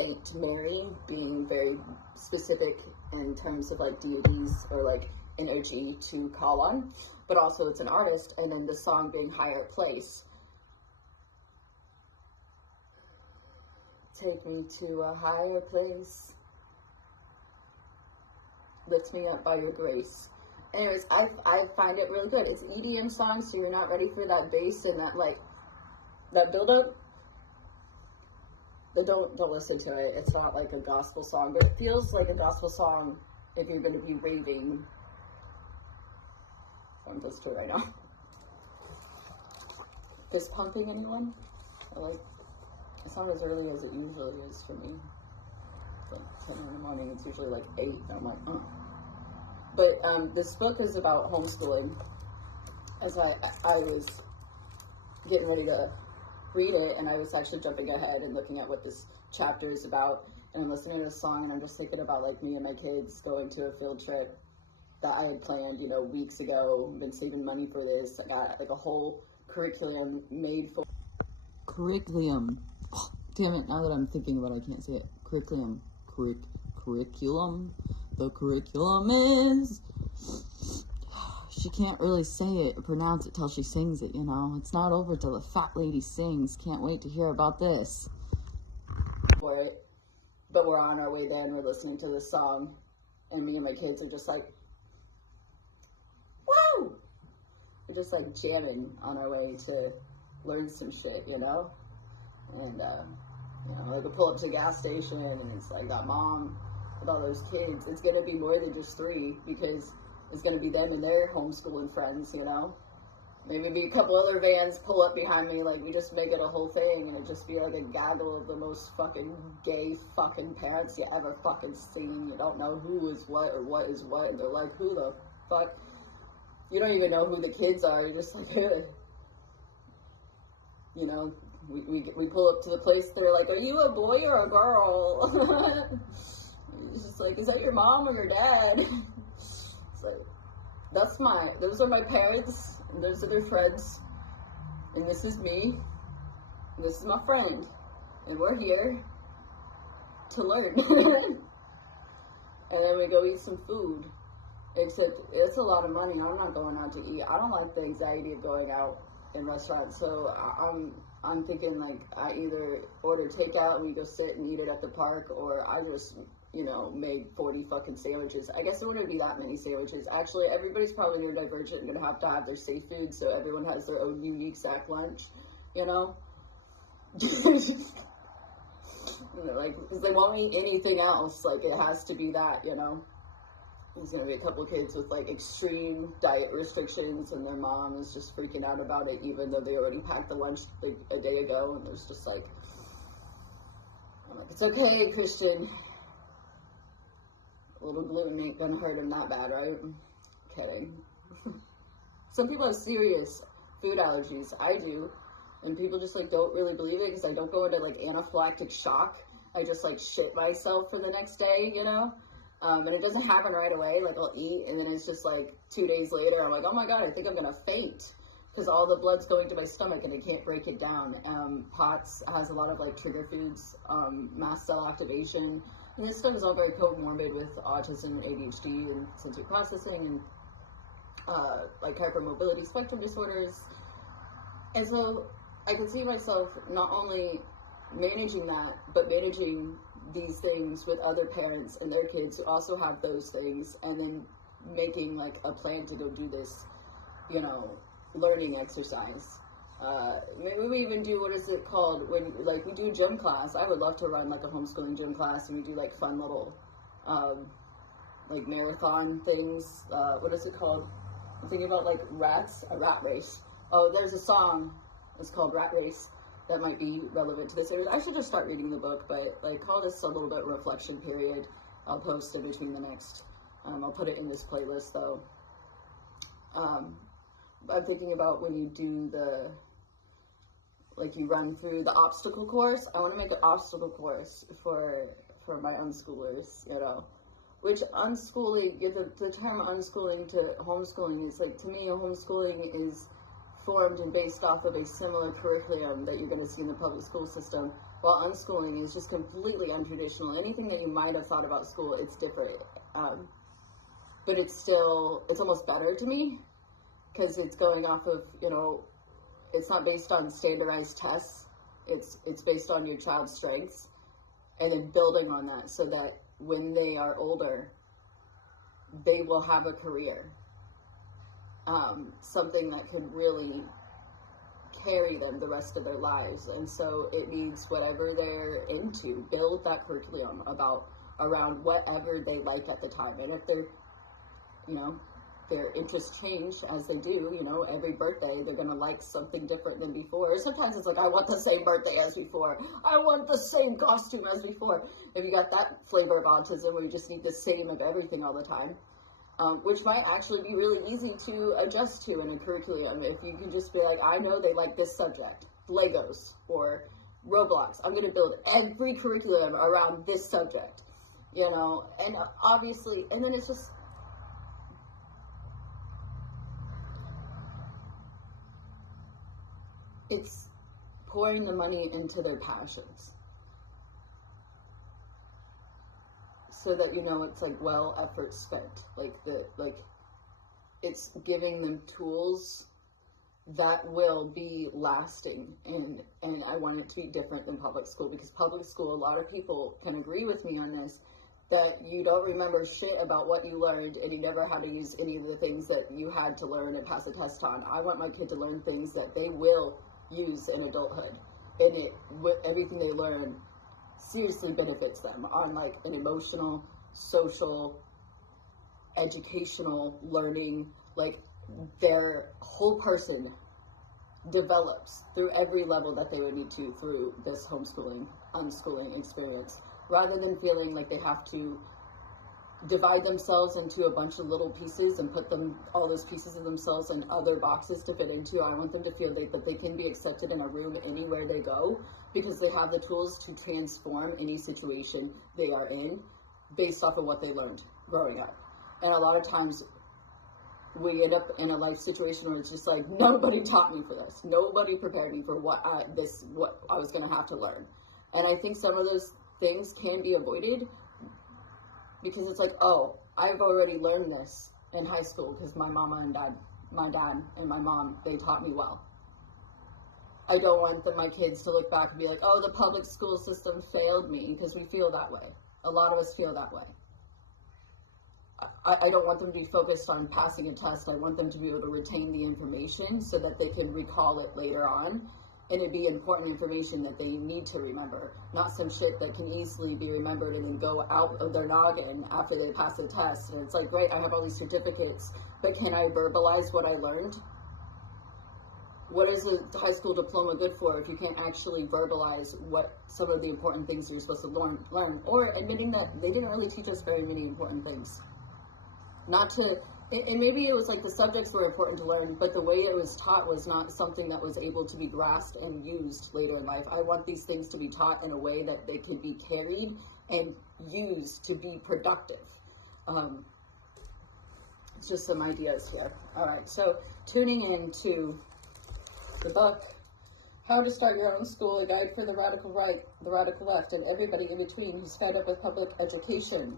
Saint Mary being very specific in terms of like deities or like energy to call on, but also it's an artist, and then the song being Higher Place. Take me to a higher place, lift me up by your grace. Anyways, I find it really good. It's EDM song, so you're not ready for that bass and that like that build up. But don't listen to it. It's not like a gospel song, but it feels like a gospel song if you're going to be raving. I'm just to right now. Fist pumping, anyone? It's not as early as it usually is for me. It's like 10 in the morning. It's usually like 8. And I'm like, oh. But this book is about homeschooling. As I was getting ready to read it, and I was actually jumping ahead and looking at what this chapter is about, and I'm listening to the song, and I'm just thinking about like me and my kids going to a field trip that I had planned, weeks ago. Been saving money for this. I got like a whole curriculum made for curriculum. Oh, damn it! Now that I'm thinking about it, I can't say it. Curriculum. Curriculum. The curriculum is. She can't really say it or pronounce it till she sings it, It's not over till the fat lady sings. Can't wait to hear about this. For it. But we're on our way then. We're listening to this song. And me and my kids are just like, woo! We're just like jamming on our way to learn some shit, And, like we pull up to a gas station and it's like, got mom with all those kids. It's going to be more than just 3 because it's going to be them and their homeschooling friends, Maybe a couple other vans pull up behind me, like we just make it a whole thing, and it just be like a gaggle of the most fucking gay fucking parents you ever fucking seen. You don't know who is what or what is what, and they're like, who the fuck? You don't even know who the kids are. You're just like, hey. We pull up to the place, they're like, are you a boy or a girl? It's just like, is that your mom or your dad? So those are my parents, and those are their friends, and this is me, and this is my friend, and we're here to learn. And then we go eat some food, except it's a lot of money. I'm not going out to eat. I don't like the anxiety of going out in restaurants, so I'm thinking like I either order takeout and we go sit and eat it at the park, or I just made 40 fucking sandwiches. I guess there wouldn't be that many sandwiches. Actually, everybody's probably neurodivergent and gonna have to have their safe food, so everyone has their own unique sack lunch, like, because they won't eat anything else, like, it has to be that, There's gonna be a couple kids with, like, extreme diet restrictions, and their mom is just freaking out about it, even though they already packed the lunch, like, a day ago, and there's just, like, I'm like, it's okay, Christian. A little gluten ain't gonna hurt him that bad, right? Kidding. Some people have serious food allergies. I do. And people just, like, don't really believe it because I don't go into, like, anaphylactic shock. I just, like, shit myself for the next day, And it doesn't happen right away. Like, I'll eat, and then it's just, like, 2 days later, I'm like, oh my God, I think I'm gonna faint. Because all the blood's going to my stomach and I can't break it down. POTS has a lot of, like, trigger foods, mast cell activation. And this stuff is all very comorbid with autism, ADHD, and sensory processing, and like hypermobility spectrum disorders. And so I can see myself not only managing that, but managing these things with other parents and their kids who also have those things, and then making like a plan to go do this, learning exercise. Maybe we even do, what is it called, when, like, we do gym class. I would love to run, like, a homeschooling gym class, and we do, like, fun little, like, marathon things. What is it called? I'm thinking about, like, a rat race. Oh, there's a song, it's called Rat Race, that might be relevant to this area. I should just start reading the book, but, like, call this a little bit reflection period. I'll post it between the next. I'll put it in this playlist, though. I'm thinking about when you do you run through the obstacle course. I want to make an obstacle course for my unschoolers, which unschooling, the term unschooling to homeschooling is, like, to me, homeschooling is formed and based off of a similar curriculum that you're going to see in the public school system. while unschooling is just completely untraditional. Anything that you might have thought about school, it's different. But it's almost better to me because it's going off of, it's not based on standardized tests. It's based on your child's strengths and then building on that so that when they are older, they will have a career. Something that could really carry them the rest of their lives. And so it needs whatever they're into, build that curriculum around whatever they like at the time. And if they're, their interests change as they do, every birthday they're going to like something different than before. Sometimes it's like, I want the same birthday as before. I want the same costume as before. If you got that flavor of autism where you just need the same of everything all the time, which might actually be really easy to adjust to in a curriculum. If you can just be like, I know they like this subject, Legos or Roblox. I'm going to build every curriculum around this subject, and obviously, and then it's pouring the money into their passions. So that it's like effort spent, it's giving them tools that will be lasting, and I want it to be different than public school, because public school, a lot of people can agree with me on this, that you don't remember shit about what you learned, and you never had to use any of the things that you had to learn and pass a test on. I want my kid to learn things that they will use in adulthood, and everything they learn seriously benefits them on an emotional, social, educational learning. Their whole person develops through every level that they would need to through this homeschooling, unschooling experience, rather than feeling like they have to divide themselves into a bunch of little pieces and put all those pieces of themselves in other boxes to fit into. I want them to feel that they can be accepted in a room anywhere they go, because they have the tools to transform any situation they are in based off of what they learned growing up. And a lot of times we end up in a life situation where it's just like, nobody taught me for this. Nobody prepared me for what I was going to have to learn. And I think some of those things can be avoided, because it's like, oh, I've already learned this in high school because my dad and my mom, they taught me well. I don't want my kids to look back and be like, oh, the public school system failed me, because we feel that way. A lot of us feel that way. I don't want them to be focused on passing a test. I want them to be able to retain the information so that they can recall it later on, and it be important information that they need to remember, not some shit that can easily be remembered and then go out of their noggin after they pass a test. And it's like, great, I have all these certificates, but can I verbalize what I learned? What is a high school diploma good for if you can't actually verbalize what some of the important things you're supposed to learn, or admitting that they didn't really teach us very many important things? And maybe it was like the subjects were important to learn, but the way it was taught was not something that was able to be grasped and used later in life. I want these things to be taught in a way that they can be carried and used to be productive. It's just some ideas here. All right, so turning into the book, How to Start Your Own School, a guide for the radical right, the radical left, and everybody in between who's fed up with public education.